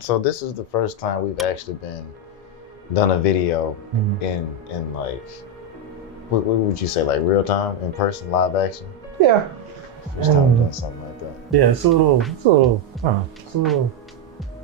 So this is the first time we've actually done a video in like, what would you say, like real time, in person, live action? Yeah. First time we've done something like that. Yeah,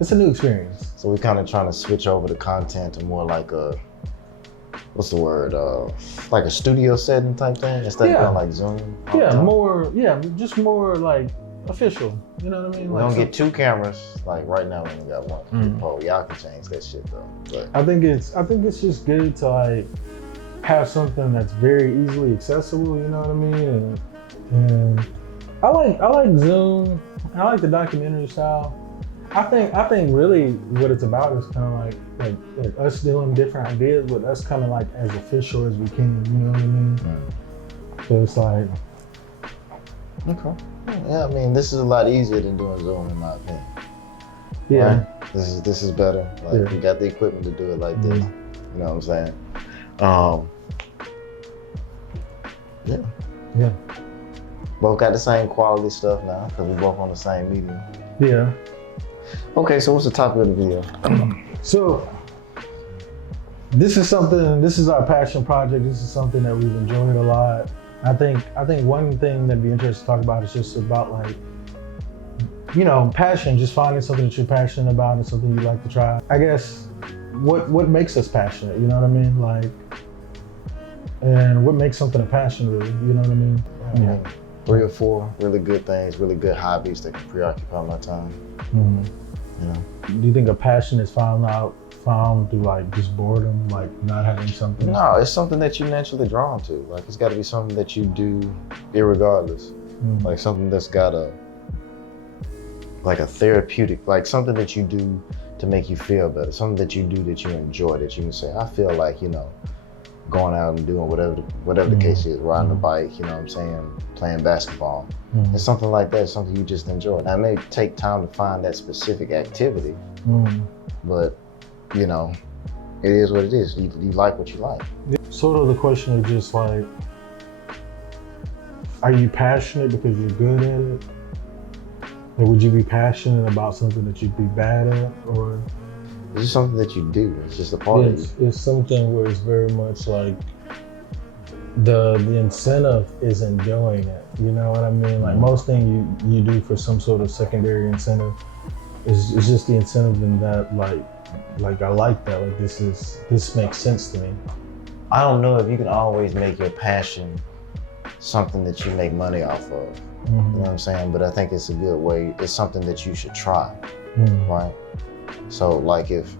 it's a new experience. So we're kind of trying to switch over the content to more like a, what's the word? Like a studio setting type thing instead of like Zoom. Just more like official. You know what I mean? We don't get two cameras. Like right now we only got one. Oh, y'all can change that shit though. But I think it's just good to like have something that's very easily accessible. You know what I mean? And I like Zoom. I like the documentary style. I think really what it's about is kind of like us doing different ideas, but us kind of like as official as we can. You know what I mean? So it's like, okay. Yeah, I mean, this is a lot easier than doing Zoom, in my opinion. Yeah. Right? This is better. Like, we got the equipment to do it like this. You know what I'm saying? Yeah. Both got the same quality stuff now, because we're both on the same medium. Yeah. Okay, so what's the topic of the video? So, this is our passion project. This is something that we've enjoyed a lot. I think one thing that'd be interesting to talk about is just about like, you know, passion, just finding something that you're passionate about and something you like to try. I guess what makes us passionate, you know what I mean? Like, and what makes something a passion really, you know what I mean? Yeah. 3 or 4 really good things, really good hobbies that can preoccupy my time. You know? Do you think a passion is found through like just boredom, like not having something? No, it's something that you're naturally drawn to. Like it's got to be something that you do irregardless. Like something that's got a therapeutic, like something that you do to make you feel better. Something that you do that you enjoy, that you can say, I feel like, you know, going out and doing whatever the case is, riding a bike, you know what I'm saying, playing basketball. It's something like that, something you just enjoy. Now it may take time to find that specific activity, but you know, it is what it is. You like what you like. Sort of the question is just like, are you passionate because you're good at it? Or would you be passionate about something that you'd be bad at? Or it's just something that you do. It's just a part of you. It's something where it's very much like the incentive is in doing it. You know what I mean? Like most thing you do for some sort of secondary incentive is just the incentive in that like I like that. Like this makes sense to me. I don't know if you can always make your passion something that you make money off of. You know what I'm saying? But I think it's a good way. It's something that you should try, right? So like if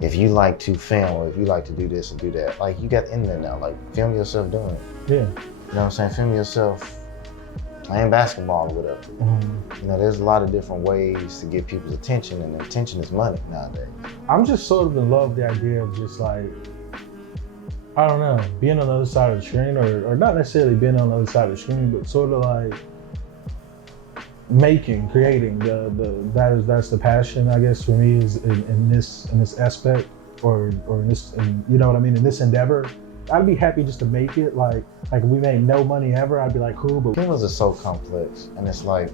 you like to film, or if you like to do this and do that, like you got the internet now, like film yourself doing it. Yeah. You know what I'm saying? Film yourself playing basketball or whatever. You know, there's a lot of different ways to get people's attention, and attention is money nowadays. I'm just sort of in love with the idea of just like, I don't know, being on the other side of the screen, or not necessarily being on the other side of the screen, but sort of like creating that's the passion, I guess, for me, is in this aspect, or in this, you know what I mean, in this endeavor. I'd be happy just to make it. Like if we made no money ever, I'd be like, cool. But humans are so complex, and it's like,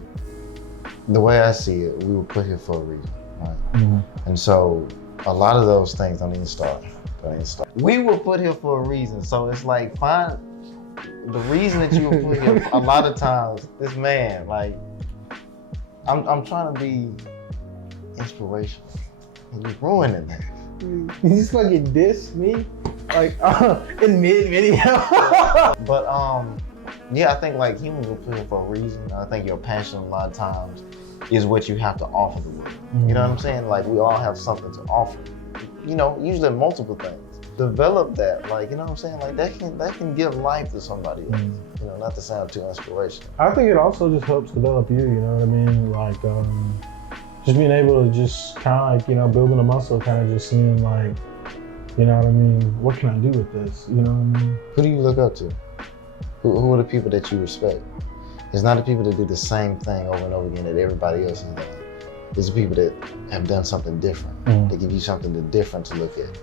the way I see it, we were put here for a reason, right? And so a lot of those things don't even start. We were put here for a reason, so it's like, find the reason that you were put here. A lot of times, this man, like, I'm trying to be inspirational, and you're ruining that. You just fucking diss me, like in mid-video. But yeah, I think like humans were put here for a reason. I think your passion a lot of times is what you have to offer the world. You know what I'm saying? Like we all have something to offer. You know, usually multiple things. Develop that, like, you know what I'm saying? Like that can give life to somebody else. You know, not to sound too inspirational. I think it also just helps develop you, you know what I mean? Like just being able to just kind of like, you know, building a muscle, kind of just seeing like, you know what I mean? What can I do with this? You know what I mean? Who do you look up to? Who are the people that you respect? It's not the people that do the same thing over and over again that everybody else has done. These are people that have done something different. They give you something different to look at.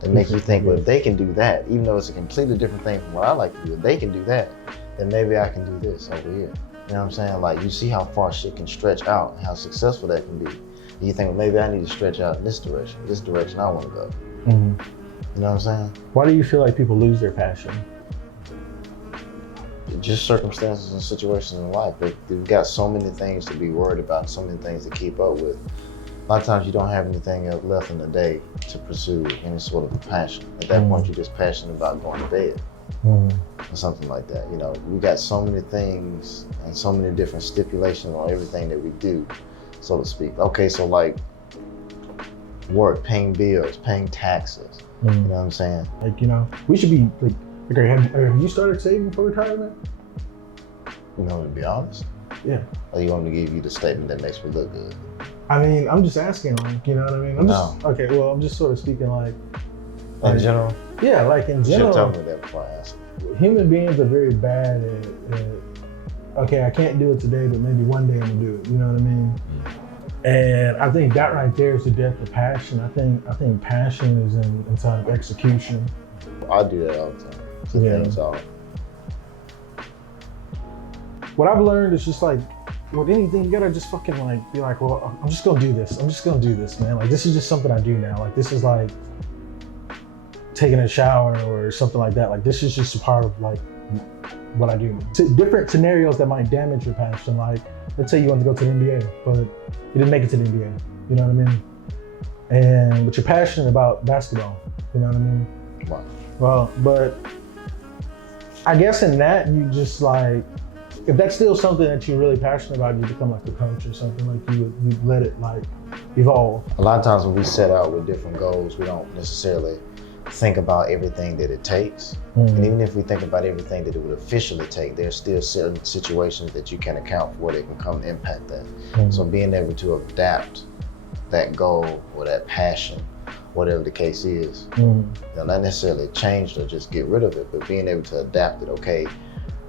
They make you think, well, if they can do that, even though it's a completely different thing from what I like to do, if they can do that, then maybe I can do this over here. You know what I'm saying? Like, you see how far shit can stretch out and how successful that can be. And you think, well, maybe I need to stretch out in this direction I want to go. You know what I'm saying? Why do you feel like people lose their passion? Just circumstances and situations in life. They've got so many things to be worried about and so many things to keep up with. A lot of times you don't have anything else left in the day to pursue any sort of a passion. At that point, you're just passionate about going to bed. Or something like that. You know, we got so many things and so many different stipulations on everything that we do, so to speak. Okay, so like work, paying bills, paying taxes. You know what I'm saying? Like, you know, we should be like, okay, have you started saving for retirement? You know, to be honest. Yeah. Or you want me to give you the statement that makes me look good? I mean, I'm just asking, like, you know what I mean? I'm just sort of speaking like in general? Yeah, like in general. You should tell me that before I ask. Human beings are very bad at, okay, I can't do it today, but maybe one day I'm gonna do it. You know what I mean? And I think that right there is the death of passion. I think passion is in time of execution. I do that all the time. Things off. What I've learned is just like, with anything, you gotta just fucking like, be like, well, I'm just gonna do this. I'm just gonna do this, man. Like, this is just something I do now. Like, this is like taking a shower or something like that. Like, this is just a part of like what I do. Different scenarios that might damage your passion. Like, let's say you want to go to the NBA, but you didn't make it to the NBA. You know what I mean? But you're passionate about basketball. You know what I mean? Wow. Well, but I guess in that, you just like, if that's still something that you're really passionate about, you become like a coach or something. Like, you let it like evolve. A lot of times when we set out with different goals, we don't necessarily think about everything that it takes. And even if we think about everything that it would officially take, there's still certain situations that you can account for that can come and impact that. So being able to adapt that goal or that passion, whatever the case is, not necessarily change or just get rid of it, but being able to adapt it. Okay,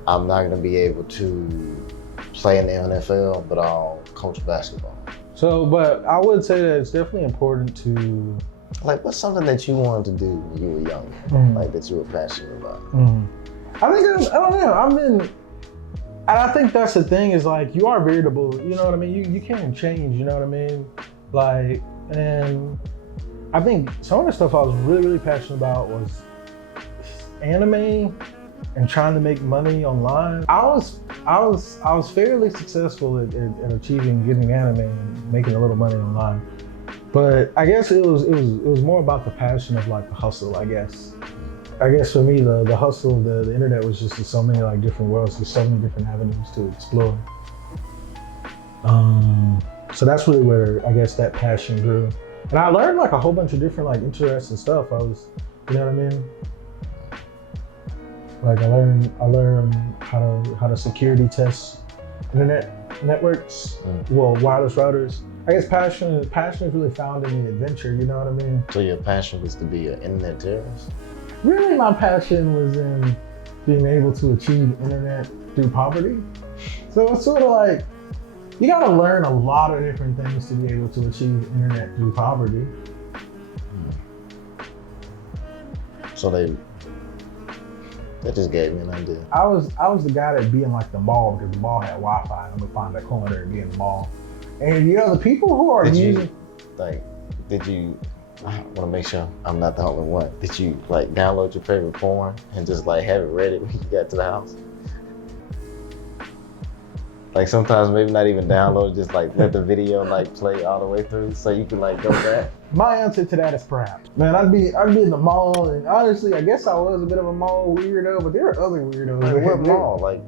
I'm not gonna be able to play in the NFL, but I'll coach basketball. So, but I would say that it's definitely important to, like, what's something that you wanted to do when you were younger, like that you were passionate about? I don't know. And I think that's the thing is like, you are veritable. You know what I mean? You can't change. You know what I mean? Like, and I think some of the stuff I was really, really passionate about was anime and trying to make money online. I was fairly successful at achieving getting anime and making a little money online. But I guess it was more about the passion of like the hustle, I guess. I guess for me, the hustle of the internet was just so many like different worlds, there's so many different avenues to explore. So that's really where I guess that passion grew. And I learned like a whole bunch of different like interests and stuff. You know what I mean? Like I learned how to security test internet networks, well, wireless routers. I guess passion is really found in the adventure, you know what I mean? So your passion was to be an internet terrorist? Really, my passion was in being able to achieve internet through poverty. So it's sort of like, you gotta learn a lot of different things to be able to achieve internet through poverty. So that just gave me an idea. I was the guy that'd be in like the mall because the mall had Wi-Fi. I'm gonna find a corner and be in the mall. And you know, the people who are using... I want to make sure I'm not the only one. Did you like download your favorite porn and just like have it ready when you got to the house? Like sometimes maybe not even download, just like let the video like play all the way through so you can like go back. My answer to that is perhaps. Man, I'd be in the mall, and honestly, I guess I was a bit of a mall weirdo, but there were other weirdos. Like what mall? Like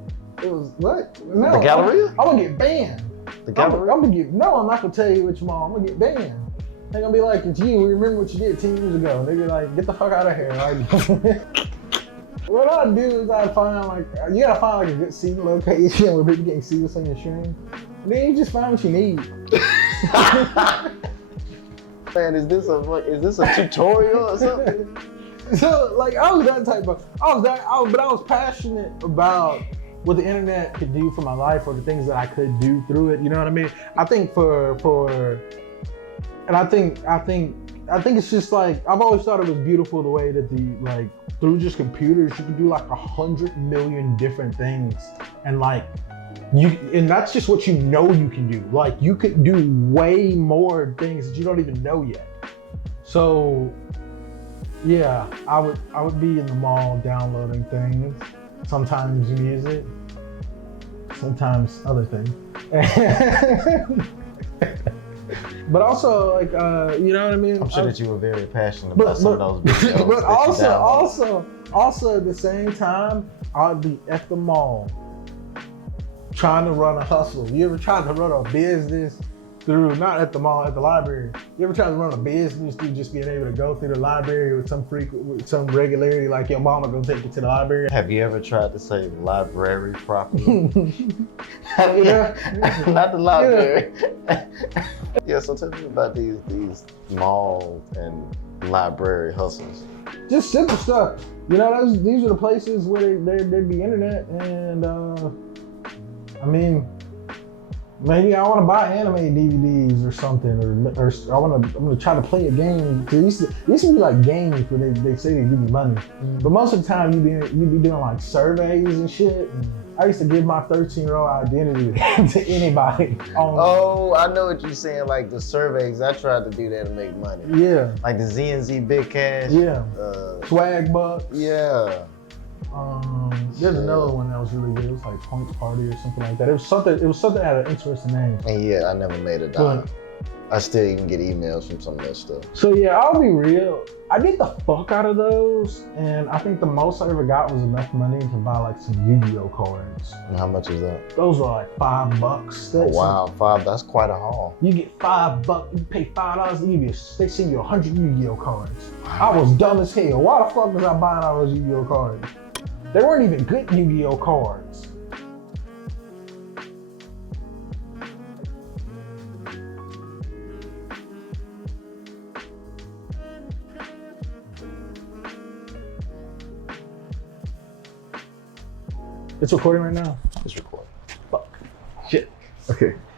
it was what? No, the Galleria? I'm gonna get banned. The Galleria? I'm not gonna tell you which mall. I'm gonna get banned. They're gonna be like, it's you. We remember what you did 10 years ago. They're like, get the fuck out of here. Like, what I do is I find like, you gotta find like a good seating location where people can see what's on your screen. And then you just find what you need. Man, is this a tutorial or something? So like, I was passionate about what the internet could do for my life or the things that I could do through it. You know what I mean? I think I think it's just like, I've always thought it was beautiful the way that through just computers, you can do like 100 million different things. And and that's just what you know you can do. Like, you could do way more things that you don't even know yet. So yeah, I would be in the mall downloading things, sometimes music, sometimes other things. But also, like, you know what I mean? I'm sure that you were very passionate about some of those videos. But also at the same time, I'd be at the mall trying to run a hustle. You ever tried to run a business through, not at the mall, at the library? You ever tried to run a business through just being able to go through the library with some regularity, like your mama gonna take you to the library? Have you ever tried to say library properly? Yeah. Not the library. Yeah, so tell me about these mall and library hustles. Just simple stuff. You know, these are the places where there'd be internet, and I mean, maybe I want to buy anime DVDs or something, or I'm gonna try to play a game. There used to be like games where they say they give you money, but most of the time you be doing like surveys and shit. I used to give my 13-year-old identity to anybody. Oh, I know what you're saying. Like the surveys, I tried to do that to make money. Yeah. Like the Z&Z Big Cash. Yeah. Swag Bucks. Yeah. There's another one that was really good. It was like Points Party or something like that. It was something that had an interesting name. And yeah, I never made a dime. I still even get emails from some of that stuff. So yeah, I'll be real. I did the fuck out of those, and I think the most I ever got was enough money to buy like some Yu-Gi-Oh cards. And how much is that? Those were like $5. Oh wow, $5. That's quite a haul. You get $5. You pay $5. They send you 100 Yu-Gi-Oh cards. Wow. I was dumb as hell. Why the fuck was I buying all those Yu-Gi-Oh cards? They weren't even good Yu-Gi-Oh cards. It's recording right now? It's recording. Fuck. Shit. Okay.